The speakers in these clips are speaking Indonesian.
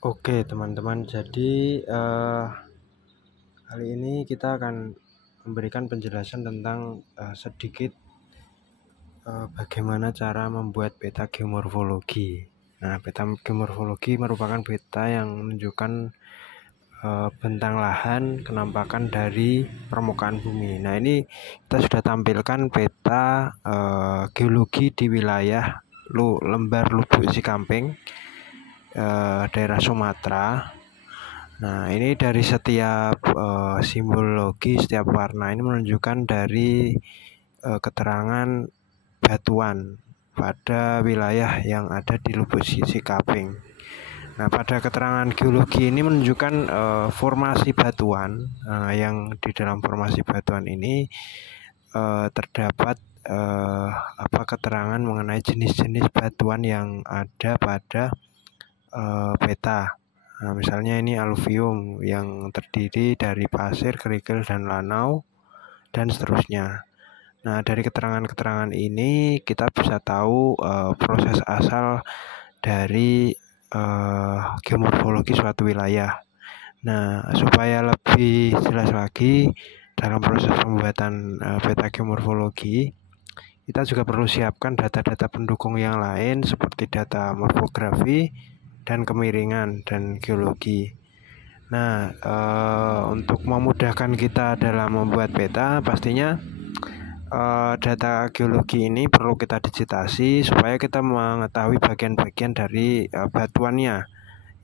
Oke teman-teman, jadi kali ini kita akan memberikan penjelasan tentang sedikit bagaimana cara membuat peta geomorfologi. Nah, peta geomorfologi merupakan peta yang menunjukkan bentang lahan kenampakan dari permukaan bumi. Nah, ini kita sudah tampilkan peta geologi di wilayah Lembar Lubuk Sikamping, daerah Sumatera. Nah, ini dari setiap simbol logi, setiap warna ini menunjukkan dari keterangan batuan pada wilayah yang ada di Lubuk Sikaping. Nah, pada keterangan geologi ini menunjukkan formasi batuan, yang di dalam formasi batuan ini terdapat keterangan mengenai jenis-jenis batuan yang ada pada peta. Nah, misalnya ini aluvium yang terdiri dari pasir, kerikil, dan lanau, dan seterusnya. Nah, dari keterangan-keterangan ini kita bisa tahu proses asal dari geomorfologi suatu wilayah. Nah, supaya lebih jelas lagi dalam proses pembuatan peta geomorfologi, kita juga perlu siapkan data-data pendukung yang lain seperti data morfografi dan kemiringan dan geologi. Nah, untuk memudahkan kita dalam membuat peta, pastinya data geologi ini perlu kita digitasi supaya kita mengetahui bagian-bagian dari batuannya,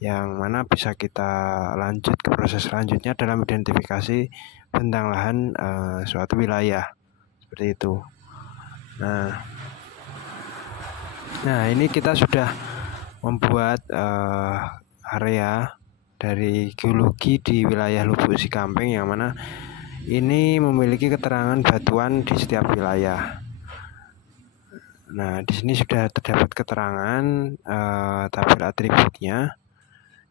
yang mana bisa kita lanjut ke proses selanjutnya dalam identifikasi bentang lahan suatu wilayah, seperti itu. Nah, ini kita sudah membuat area dari geologi di wilayah Lubuk Sikamping, yang mana ini memiliki keterangan batuan di setiap wilayah. Nah, di sini sudah terdapat keterangan tabel atributnya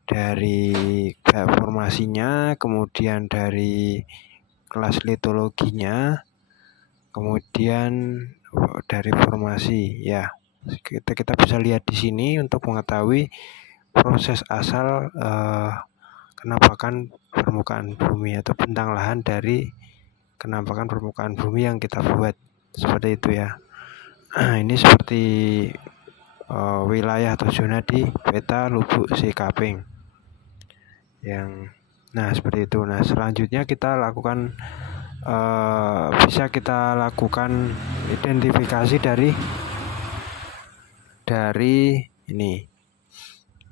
dari formasinya, kemudian dari kelas litologinya, kemudian dari formasi ya. Kita bisa lihat di sini untuk mengetahui proses asal kenampakan permukaan bumi atau bentang lahan dari kenampakan permukaan bumi yang kita buat, seperti itu ya. Ini seperti wilayah atau zona di peta Lubuk Sikaping nah seperti itu. Nah, selanjutnya kita lakukan bisa kita lakukan identifikasi dari ini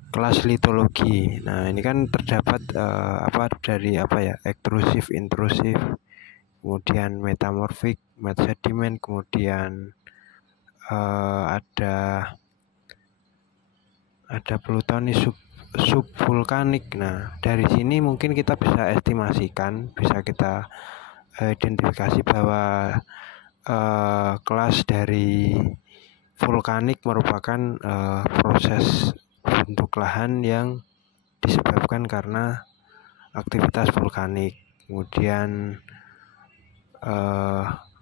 kelas litologi. Nah, ini kan terdapat dari ekstrusif, intrusif, kemudian metamorfik, sedimen, kemudian ada plutonis subvulkanik. Nah, dari sini mungkin kita bisa estimasikan, bisa kita identifikasi bahwa kelas dari vulkanik merupakan proses bentuk lahan yang disebabkan karena aktivitas vulkanik. Kemudian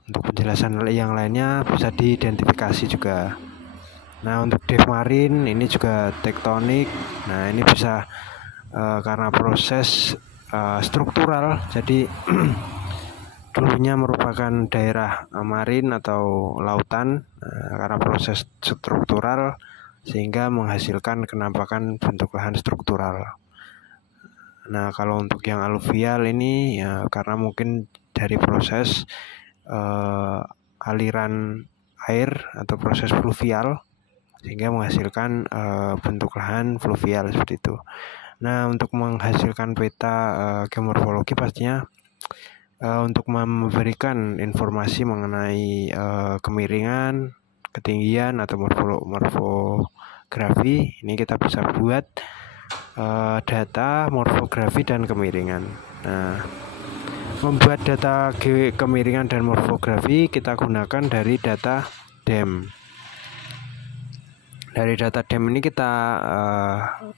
untuk penjelasan yang lainnya bisa diidentifikasi juga. Nah, untuk depth marine ini juga tektonik. Nah, ini bisa karena proses struktural, jadi dulunya merupakan daerah marin atau lautan, karena proses struktural sehingga menghasilkan kenampakan bentuk lahan struktural. Nah, kalau untuk yang aluvial ini ya karena mungkin dari proses aliran air atau proses fluvial sehingga menghasilkan bentuk lahan fluvial, seperti itu. Nah, untuk menghasilkan peta geomorfologi pastinya untuk memberikan informasi mengenai kemiringan, ketinggian atau morfografi, ini kita bisa buat data morfografi dan kemiringan. Nah, membuat data kemiringan dan morfografi kita gunakan dari data DEM. Dari data DEM ini kita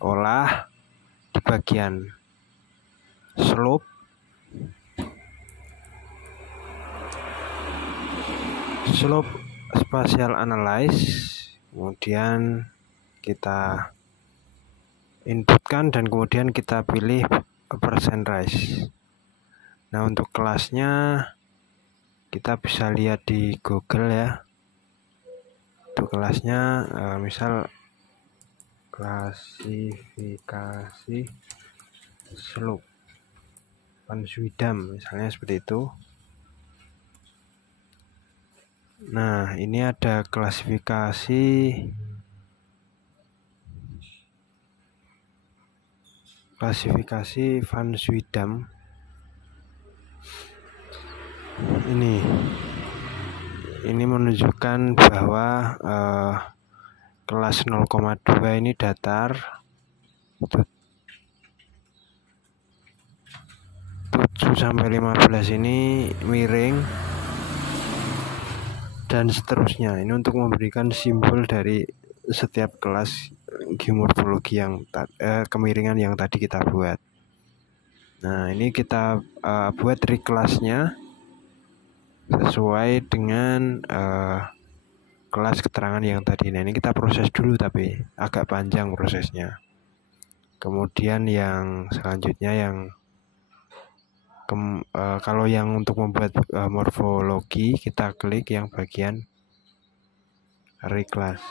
olah di bagian slope, spatial analysis, kemudian kita inputkan dan kemudian kita pilih percent rise. Nah, untuk kelasnya kita bisa lihat di Google ya. Untuk kelasnya misal klasifikasi slope Van Zwiedam misalnya seperti itu. Nah, ini ada klasifikasi Van Zwiedam. Ini menunjukkan bahwa kelas 0,2 ini datar, 7 sampai 15 ini miring, dan seterusnya. Ini untuk memberikan simbol dari setiap kelas geomorfologi yang kemiringan yang tadi kita buat. Nah, ini kita buat reclassnya sesuai dengan kelas keterangan yang tadi. Nah, ini kita proses dulu tapi agak panjang prosesnya. Kemudian yang selanjutnya kalau yang untuk membuat morfologi, kita klik yang bagian reclass.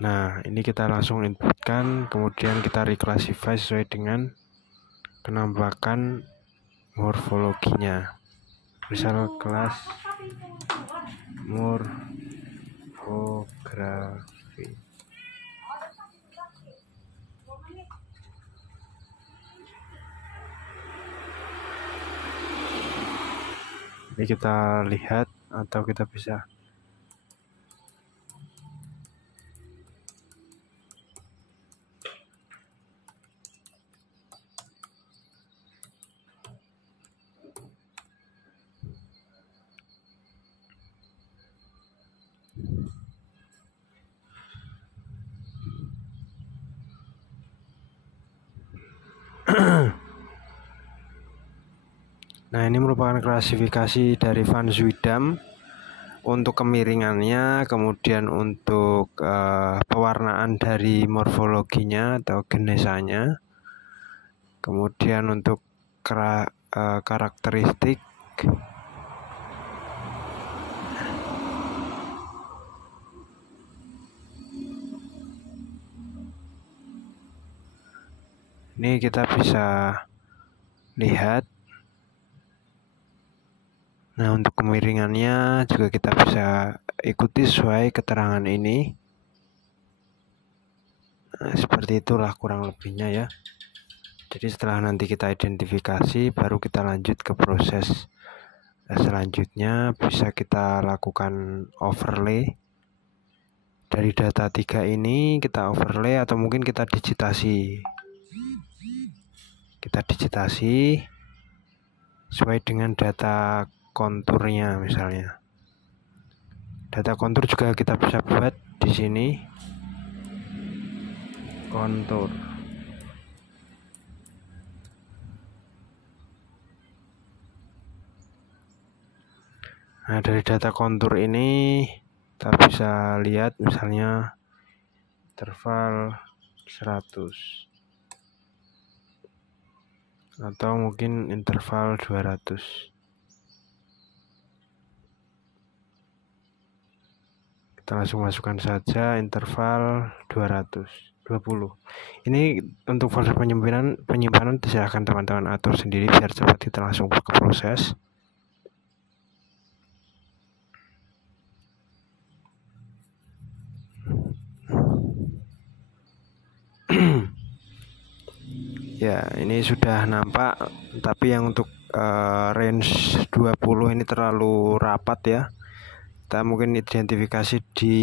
Nah, ini kita langsung inputkan, kemudian kita reclassify sesuai dengan penampakan morfologinya. Misal kelas morfografi. Ini kita lihat atau kita bisa Nah, ini merupakan klasifikasi dari Van Zwiedam untuk kemiringannya, kemudian untuk pewarnaan dari morfologinya atau genesanya, kemudian untuk karakteristik, ini kita bisa lihat. Nah, untuk kemiringannya juga kita bisa ikuti sesuai keterangan ini. Nah, seperti itulah kurang lebihnya ya. Jadi setelah nanti kita identifikasi, baru kita lanjut ke proses selanjutnya. Bisa kita lakukan overlay. Dari data 3 ini kita overlay atau mungkin kita digitasi. Kita digitasi sesuai dengan data konturnya misalnya. Data kontur juga kita bisa buat di sini. Kontur. Nah, dari data kontur ini kita bisa lihat misalnya interval 100 atau mungkin interval 200. Kita langsung masukkan saja interval 220. Ini untuk file penyimpanan silahkan teman-teman atur sendiri biar cepat kita langsung ke proses. Ya, ini sudah nampak, tapi yang untuk range 20 ini terlalu rapat ya. Kita mungkin identifikasi di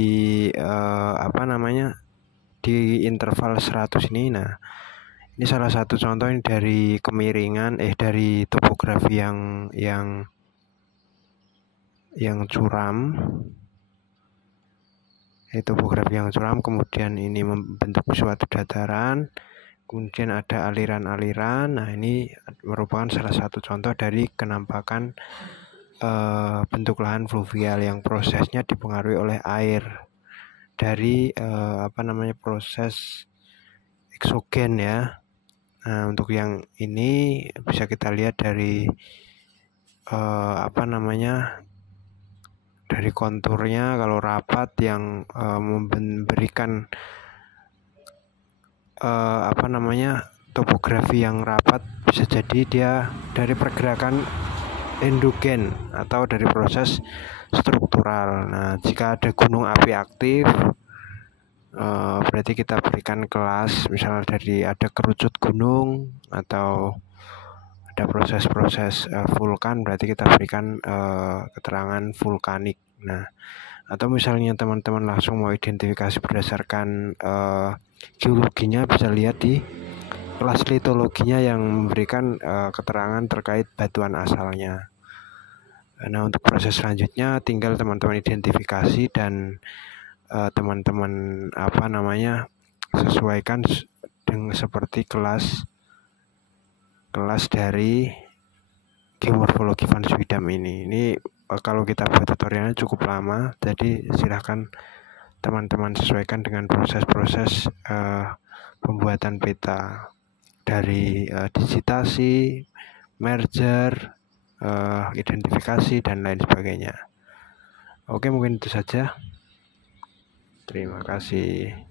di interval 100 ini. Nah, ini salah satu contoh ini dari kemiringan dari topografi yang curam. Topografi yang curam, kemudian ini membentuk suatu dataran, kemudian ada aliran-aliran. Nah, ini merupakan salah satu contoh dari kenampakan bentuk lahan fluvial yang prosesnya dipengaruhi oleh air dari proses eksogen ya. Nah, untuk yang ini bisa kita lihat dari dari konturnya, kalau rapat yang memberikan topografi yang rapat, bisa jadi dia dari pergerakan endogen atau dari proses struktural. Nah, jika ada gunung api aktif, berarti kita berikan kelas, misal dari ada kerucut gunung atau ada proses-proses vulkan, berarti kita berikan keterangan vulkanik. Nah, atau misalnya teman-teman langsung mau identifikasi berdasarkan geologinya, bisa lihat di kelas litologinya yang memberikan keterangan terkait batuan asalnya. Nah, untuk proses selanjutnya tinggal teman-teman identifikasi dan teman-teman sesuaikan dengan seperti kelas dari geomorfologi Van Swidam ini. Kalau kita buat tutorialnya cukup lama, jadi silahkan teman-teman sesuaikan dengan proses-proses pembuatan peta dari digitasi, merger, identifikasi, dan lain sebagainya. Oke, mungkin itu saja. Terima kasih.